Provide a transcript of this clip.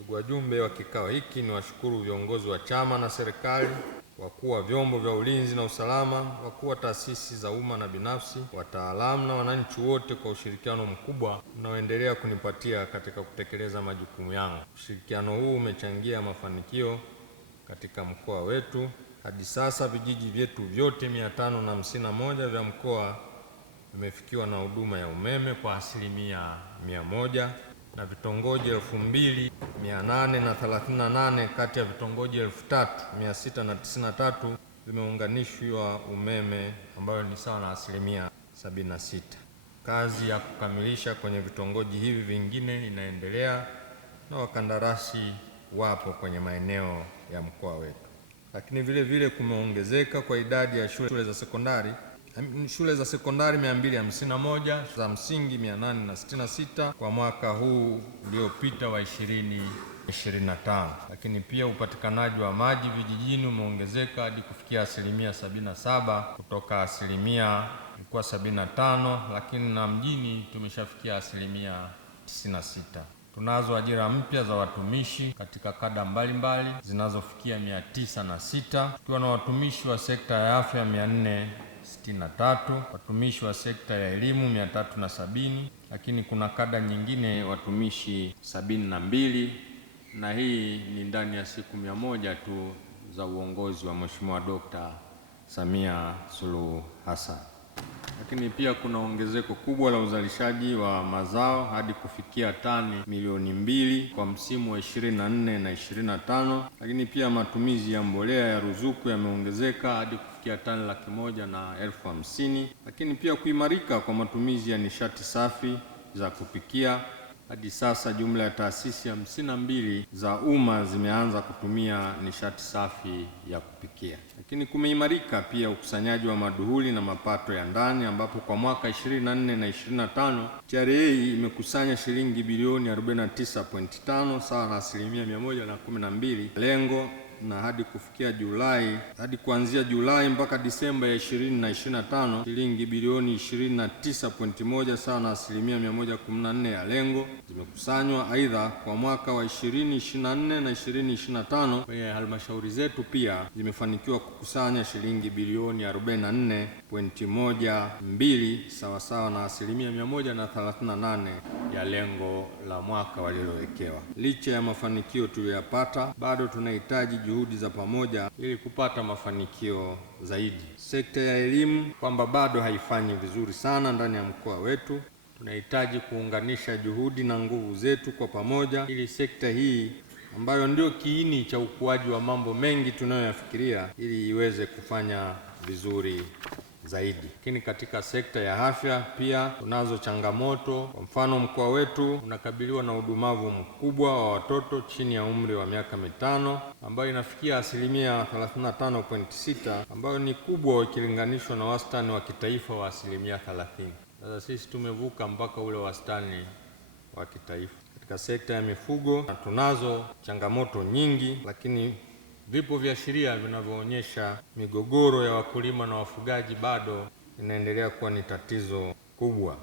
Ndugu wajumbe wa kikao hiki, ni washukuru viongozi wa chama na serikali, wakuu wa vyombo vya ulinzi na usalama, wakuu wa taasisi za umma na binafsi, wataalamu na wananchi wote kwa ushirikiano mkubwa mnaoendelea kunipatia katika kutekeleza majukumu yangu. Ushirikiano huu umechangia mafanikio katika mkoa wetu. Hadi sasa vijiji vyetu vyote 551 vya mkoa vimefikiwa na huduma ya umeme kwa 100%, na vitongoji 2838 kati ya vitongoji 3693 vimeunganishwa umeme, ambayo ni sawa na 76%. Kazi ya kukamilisha kwenye vitongoji hivi vingine inaendelea na wakandarasi wapo kwenye maeneo ya mkoa wetu. Lakini vile vile kumeongezeka kwa idadi ya shule za sekondari 251, za msingi 866 kwa mwaka huu uliopita wa 2025. Lakini pia upatikanaji wa maji vijijini umeongezeka hadi kufikia 77% kutoka 75%, lakini na mjini tumeshafikia 96%. Tunazo ajira mpya za watumishi katika kada mbalimbali zinazofikia 906, tukiwa na watumishi wa sekta ya afya 463, watumishi wa sekta ya elimu 370, lakini kuna kada nyingine watumishi 72, na hii ni ndani ya siku 100 tu za uongozi wa Mheshimiwa Dr. Samia Suluhu Hassan. Lakini pia kuna ongezeko kubwa la uzalishaji wa mazao hadi kufikia tani milioni 2 kwa msimu wa 24 na 25. Lakini pia matumizi ya mbolea ya ruzuku yameongezeka hadi kufikia tani 150,000. Lakini pia kuimarika kwa matumizi ya nishati safi za kupikia. Hadi sasa jumla ya taasisi 52 za umma zimeanza kutumia nishati safi ya kupikia. Lakini kumeimarika pia ukusanyaji wa maduhuli na mapato ya ndani, ambapo kwa mwaka 24 na 25 TRA imekusanya shilingi bilioni 49.5 sawa na 112%. Lengo na hadi kuanzia Julai mpaka Disemba ya 20 na 25 shilingi bilioni 29.1 sawa na 114% ya lengo zimekusanywa. Aidha, kwa mwaka wa 2024 na 2025 kwenye halmashauri zetu pia zimefanikiwa kukusanya shilingi bilioni 44.12 sawa sawa na 138% ya lengo la mwaka walilowekewa. Licha ya mafanikio tuliyoyapata, bado tunahitaji juhudi za pamoja ili kupata mafanikio zaidi. Sekta ya elimu kwamba bado haifanyi vizuri sana ndani ya mkoa wetu. Tunahitaji kuunganisha juhudi na nguvu zetu kwa pamoja ili sekta hii ambayo ndio kiini cha ukuaji wa mambo mengi tunayoyafikiria ili iweze kufanya vizuri zaidi. Lakini katika sekta ya afya pia tunazo changamoto. Kwa mfano, mkoa wetu unakabiliwa na udumavu mkubwa wa watoto chini ya umri wa miaka 5 ambayo inafikia 35.6, ambayo ni kubwa ikilinganishwa na wastani wa kitaifa wa 30%. Sasa sisi tumevuka mpaka ule wastani wa kitaifa. Katika sekta ya mifugo tunazo changamoto nyingi, lakini vipo viashiria vinavyoonyesha migogoro ya wakulima na wafugaji bado inaendelea kuwa ni tatizo kubwa.